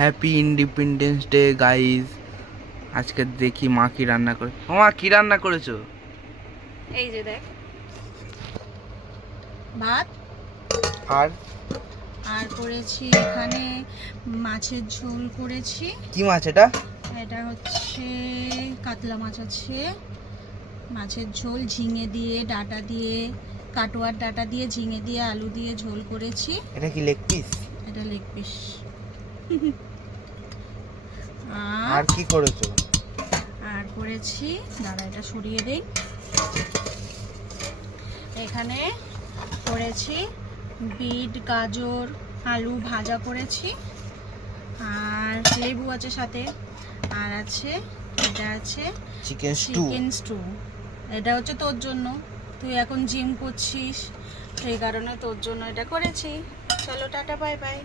Happy independence day guys. আজকে দেখি মা কি রান্না করে। মা কি রান্না করেছো? এই যে দেখ, ভাত আর আর করেছি এখানে মাছের ঝোল করেছি। কি মাছ এটা? এটা হচ্ছে কাতলা মাছ আছে, মাছের ঝোল ঝিঙে দিয়ে ডাঁটা দিয়ে কাটোয়ার ডাঁটা দিয়ে ঝিঙে দিয়ে আলু দিয়ে ঝোল করেছি। এটা কি লেগ পিস? এটা লেগ পিস। আর কি করেছো? আর করেছি, দাঁড়া এটা সরিয়ে দেই, এখানে করেছি বিট গাজর আলু ভাজা করেছি, আর লেবু আছে সাথে, আর আছে এটা আছে চিকেন স্টু। এটা হচ্ছে তোর জন্য, তুই এখন জিম করছিস সেই কারণে তোর জন্য এটা করেছি। চলো টাটা বাই বাই।